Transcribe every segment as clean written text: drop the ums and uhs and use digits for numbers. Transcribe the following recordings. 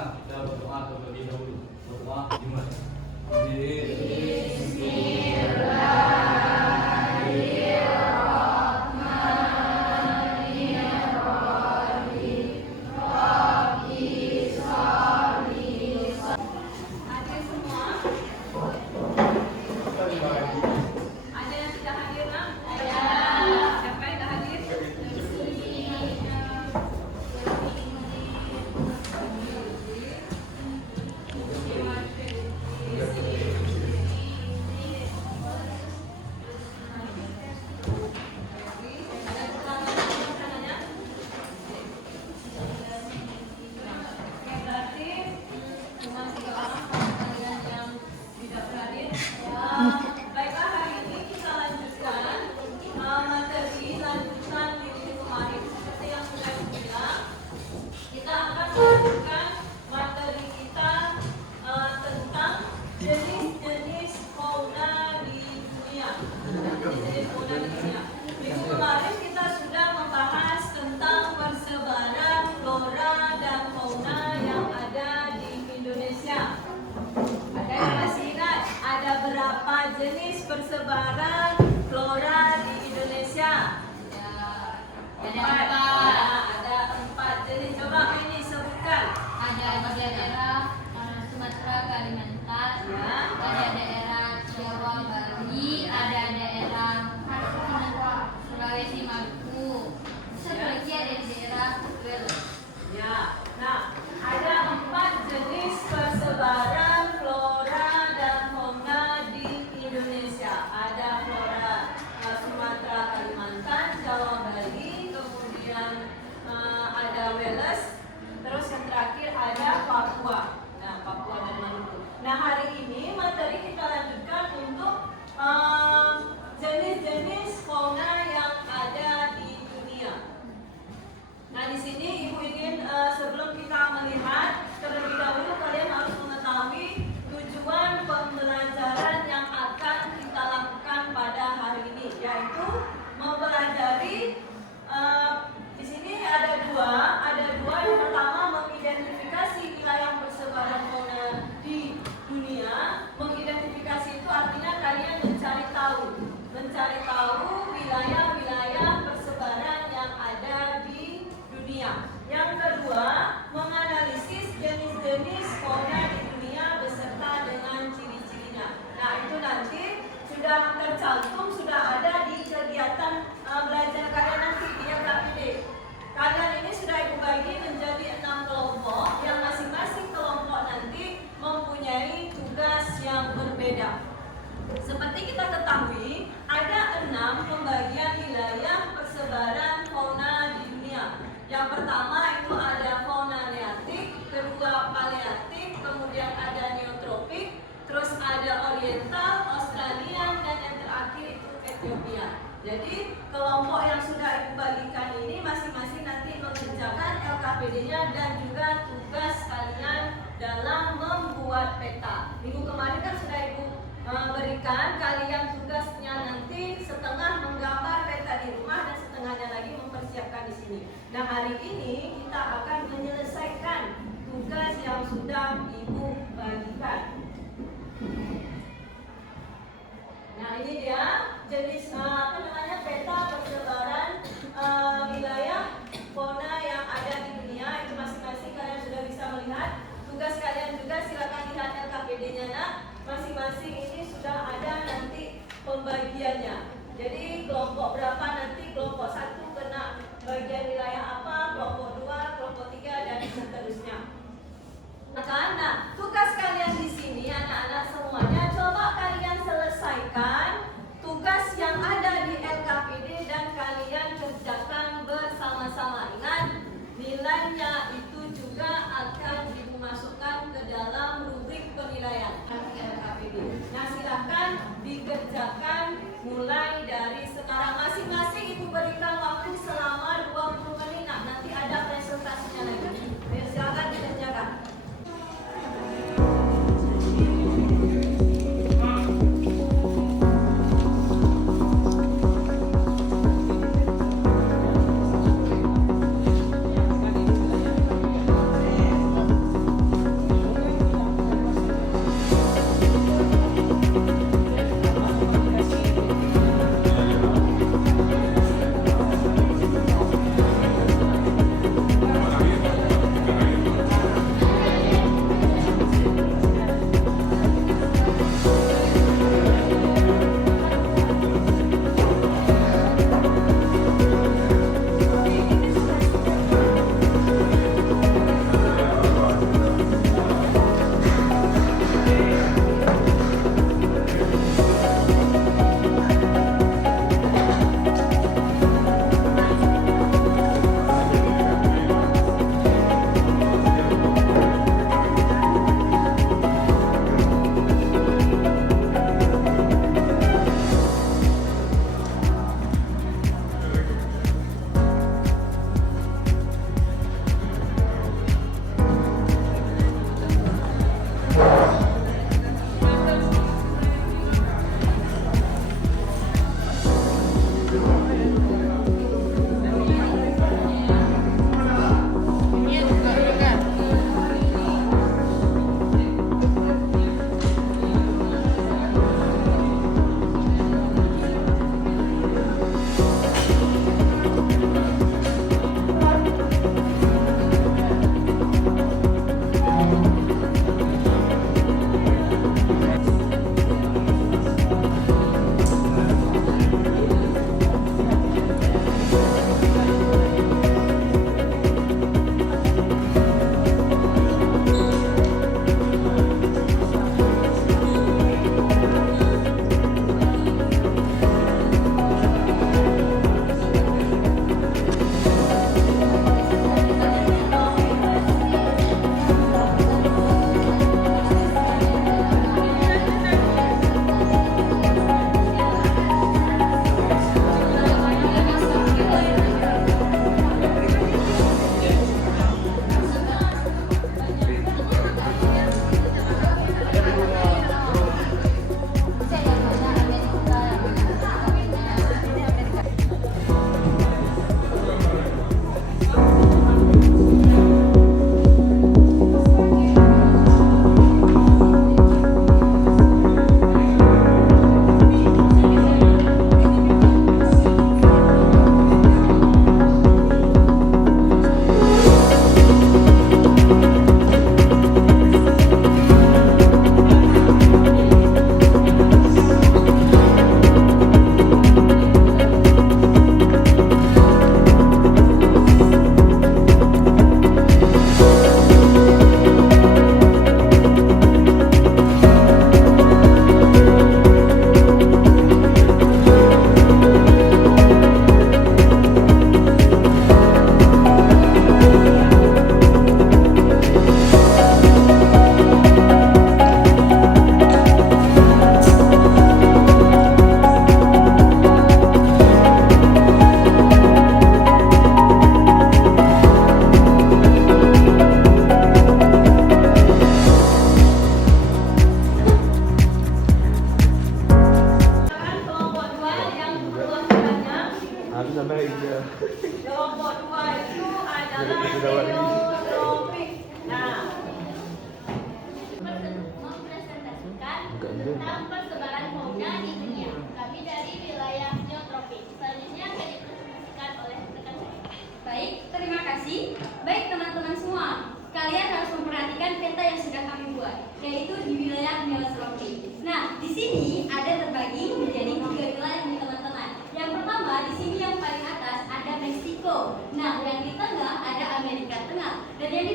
Nah, kita berdoa terlebih dahulu. Berdoa gimana? Jenis persebaran flora di Indonesia. Ada 4 jenis. Coba ini sebutkan. Ada di daerah Sumatera, Kalimantan, ada daerah Jawa, Bali, ada daerah Sulawesi, Maluku. Satu lagi ada di daerah Wales. Ya. Nah, ada 4 jenis persebaran flora dan fauna di Indonesia. Ada flora Sumatera, Kalimantan, Jawa, Bali, kemudian ada Wales, terus yang terakhir ada Papua. Nah, Papua dan Maluku. Nah, hari ini materi kita lanjutkan untuk jenis-jenis fauna yang ada di dunia. Nah, di sini Ibu ingin sebelum kita melihat terlebih dahulu kalian harus mengetahui tujuan pembelajaran yang akan kita lakukan pada hari ini, yaitu mempelajari di sini ada dua. Yang pertama mengidentifikasi wilayah persebaran fauna di dunia. Mengidentifikasi itu artinya kalian mencari tahu wilayah-wilayah persebaran yang ada di dunia. Yang kedua, menganalisis jenis-jenis fauna di dunia beserta dengan ciri-cirinya. Nah, itu nanti sudah tercantum, sudah ada di kegiatan belajar kalian nanti di LKPD. Kalian ini sudah Ibu bagi menjadi 6 kelompok, yang masing-masing kelompok nanti mempunyai tugas yang berbeda. Seperti kita ketahui, ada 6 pembagian wilayah persebaran fauna di dunia. Yang pertama itu ada fauna neartik, kedua paleartik, kemudian ada neotropik, terus ada oriental, australian, dan yang terakhir itu Ethiopia. Jadi kelompok yang sudah Ibu bagikan ini masing-masing nanti mengerjakan LKPD-nya dan juga tugas kalian dalam membuat peta. Minggu kemarin kan sudah Ibu berikan kalian tugasnya nanti setengah menggambar peta di rumah dan setengahnya lagi mempersiapkan di sini. Nah, hari ini kita akan menyelesaikan tugas yang sudah Ibu bagikan. Nah, ini dia jenis peta persebaran wilayah fauna yang ada di dunia. Itu masing-masing kalian sudah bisa melihat. Tugas kalian juga silakan lihat LKPD-nya. Nah, masing-masing ini sudah ada nanti pembagiannya. Jadi kelompok berapa nanti, kelompok 1 kena bagian wilayah apa, kelompok 2, kelompok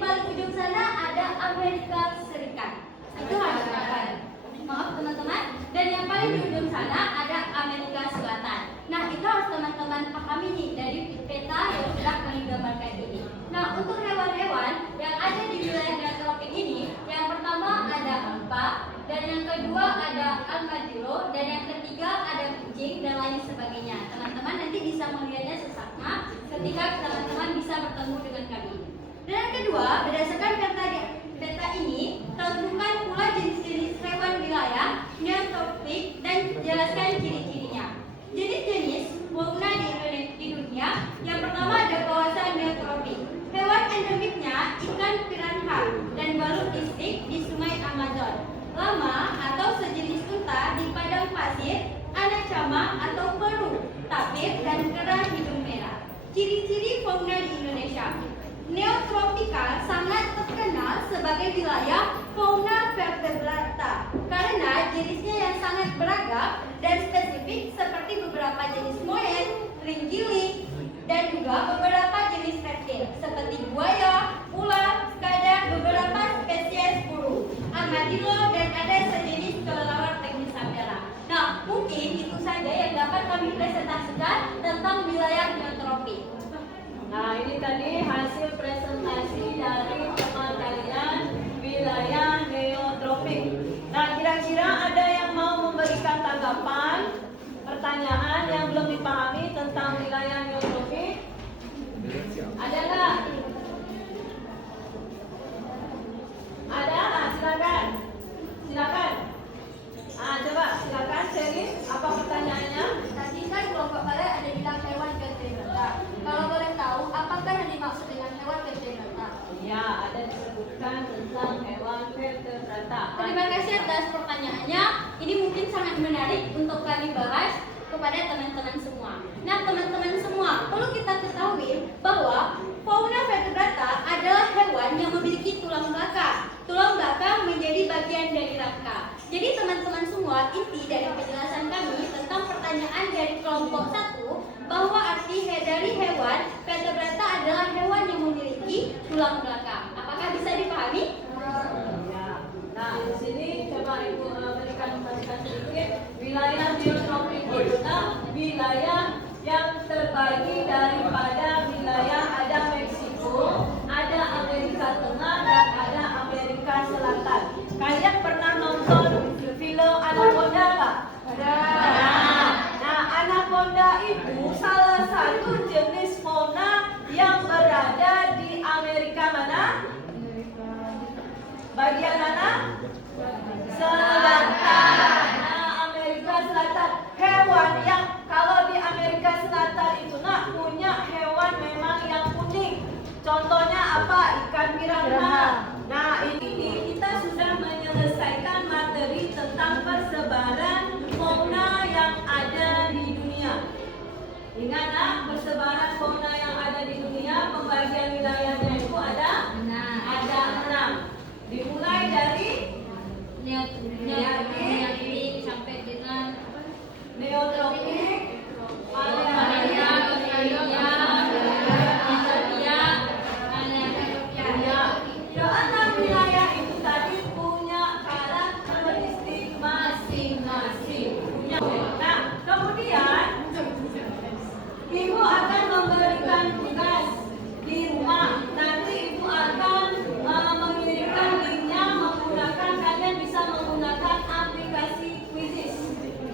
paling ujung sana ada Amerika Serikat. Itu harus hafal. Maaf teman-teman. Dan yang paling di ujung sana ada Amerika Selatan. Nah, itu harus teman-teman pahami nih dari peta yang sudah kami gambarkan ini. Nah, untuk hewan-hewan yang ada di wilayah neotropik ini, yang pertama ada empa, dan yang kedua ada armadillo, dan yang ketiga ada kucing dan lain sebagainya. Teman-teman nanti bisa melihatnya sesama ketika teman-teman bisa bertemu dengan kami. Dan yang kedua, berdasarkan peta ini, tentukan pula jenis-jenis hewan wilayah neotropik dan jelaskan ciri-cirinya. Jenis-jenis fauna di dunia, yang pertama ada kawasan neotropik. Hewan endemiknya ikan piranha dan balut istik di sungai Amazon. Lama atau sejenis unta di padang pasir, anak cama atau peru, tapir dan kera hidung merah. Ciri-ciri fauna di Indonesia. Neotropika sangat terkenal sebagai wilayah fauna vertebrata karena jenisnya yang sangat beragam dan spesifik seperti beberapa jenis moen, ringgiling, dan juga beberapa jenis reptil seperti buaya, ular, kadang beberapa spesies burung, armadillo, dan ada sejenis kelelawar teknis sapera. Nah, mungkin itu saja yang dapat kami presentasikan tentang wilayah neotropik. Nah, ini tadi hasil presentasi dari teman kalian wilayah neotropik. Nah, kira-kira ada yang mau memberikan tanggapan, pertanyaan yang belum dipahami tentang wilayah neotropik? Ada nggak? Ada? Silakan. Silakan. Coba silakan sharing. Apa pertanyaannya? Tadi kan kelompok kalian ada bilang hewan vertebrata. Kalau boleh tahu, apakah yang dimaksud dengan hewan vertebrata? Ya, ada disebutkan tentang hewan vertebrata. Terima kasih atas pertanyaannya. Ini mungkin sangat menarik untuk kami bahas kepada teman-teman semua. Nah, teman-teman semua, perlu kita ketahui bahwa fauna vertebrata adalah hewan yang memiliki tulang belakang. Tulang belakang menjadi bagian dari rangka. Jadi teman-teman semua, inti dari penjelasan kami tentang pertanyaan dari kelompok 1 bahwa arti dari hewan vertebrata adalah hewan yang memiliki tulang belakang. Apakah bisa dipahami? Ya. Nah, di sini coba Ibu berikan sedikit. Wilayah neotropik itu wilayah yang terbagi daripada wilayah ada Meksiko, ada Amerika Tengah, dan ada Amerika Selatan. Kalian pernah nonton film Anaconda nggak? Ada. Nah, Anaconda itu salah satu jenis fauna yang berada di Amerika mana? Bagian mana? Selatan. Nah, Amerika Selatan. Hewan yang kalau di Amerika Selatan itu punya hewan memang yang unik. Contohnya apa? Ikan piranha. Nah, ini kita sudah menyelesaikan materi tentang persebaran fauna yang ada di dunia. Ingat persebaran fauna yang ada di dunia, pembagian wilayahnya itu ada 6. Dimulai dari neotropik sampai dengan neotropik, keenam wilayah itu tadi punya karakteristik masing-masing. Nah, kemudian Ibu akan memberikan tugas di rumah. Nanti Ibu akan mengirimkan linknya menggunakan, kalian bisa menggunakan aplikasi Quizizz.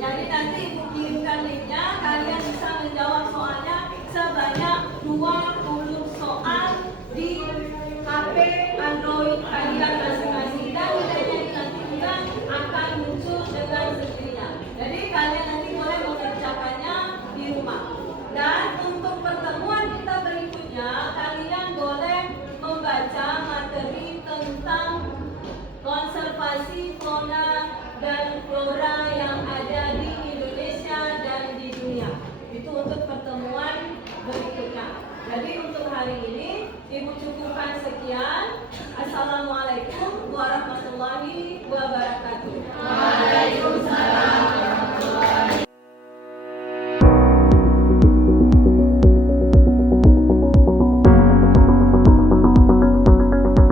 Jadi nanti Ibu kirimkan linknya, kalian bisa menjawab soalnya sebanyak 20 soal di HP Android kalian masing-masing, dan nilainya nanti juga akan muncul dengan sendirinya. Jadi kalian nanti boleh mengerjakannya di rumah. Dan untuk pertemuan kita berikutnya, kalian boleh membaca materi tentang konservasi fauna dan flora yang ada di Indonesia dan di dunia. Itu untuk pertemuan berikutnya. Jadi untuk hari ini Ibu cukupkan sekian.